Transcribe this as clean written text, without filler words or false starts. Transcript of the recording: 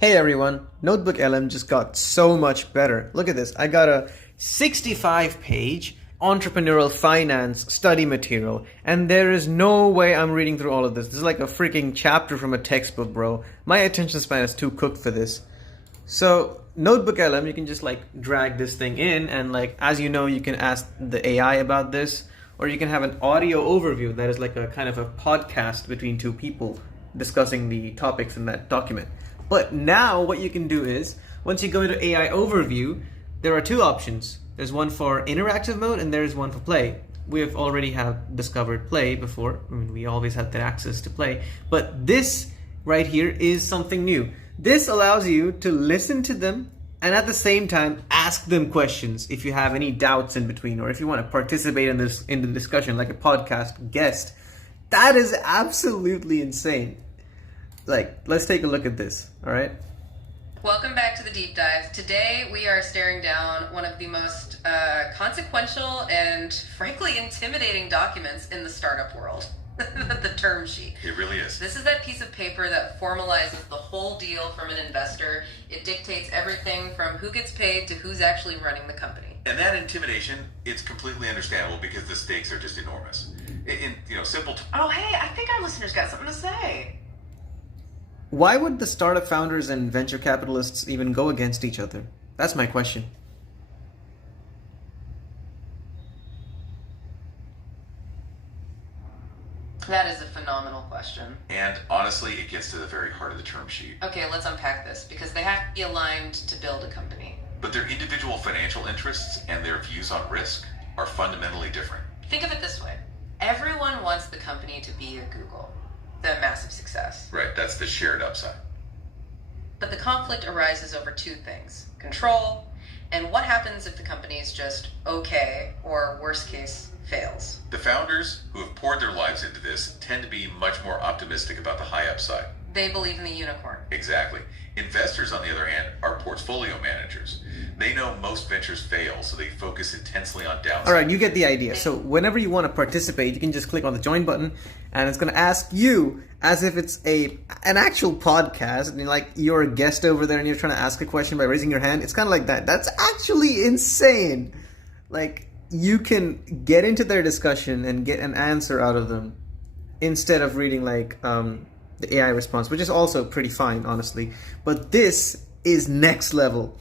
Hey everyone, NotebookLM just got so much better. Look at this. I got a 65-page entrepreneurial finance study material, and there is no way I'm reading through all of this. This is like a freaking chapter from a textbook, bro. My attention span is too cooked for this. So, NotebookLM, you can just like drag this thing in, and like as you know, you can ask the AI about this, or you can have an audio overview that is like a kind of a podcast between two people discussing the topics in that document. But now what you can do is, once you go into AI overview, there are two options. There's one for interactive mode and there's one for play. We have already have discovered play before. I mean, we always had that access to play. But this right here is something new. This allows you to listen to them and at the same time ask them questions if you have any doubts in between, or if you want to participate in the discussion like a podcast guest. That is absolutely insane. Like, let's take a look at this, all right? Welcome back to the deep dive. Today we are staring down one of the most consequential and frankly intimidating documents in the startup world. The term sheet. It really is. This is that piece of paper that formalizes the whole deal from an investor. It dictates everything from who gets paid to who's actually running the company. And that intimidation, it's completely understandable because the stakes are just enormous. Simple. Oh, hey, I think our listeners got something to say. Why would the startup founders and venture capitalists even go against each other? That's my question. That is a phenomenal question. And honestly, it gets to the very heart of the term sheet. Okay, let's unpack this, because they have to be aligned to build a company. But their individual financial interests and their views on risk are fundamentally different. Think of it this way. Everyone wants the company to be a Google, the massive success. Right, that's the shared upside. But the conflict arises over two things: control, and what happens if the company is just okay, or worst case, fails. The founders who have poured their lives into this tend to be much more optimistic about the high upside. They believe in the unicorn. Exactly. Investors, on the other hand, are portfolio managers. They know most ventures fail, so they focus intensely on downside. All right, you get the idea. So whenever you want to participate, you can just click on the join button, and it's going to ask you as if it's an actual podcast, and you're a guest over there, and you're trying to ask a question by raising your hand. It's kind of like that. That's actually insane. Like, you can get into their discussion and get an answer out of them instead of reading the AI response, which is also pretty fine, honestly. But this is next level.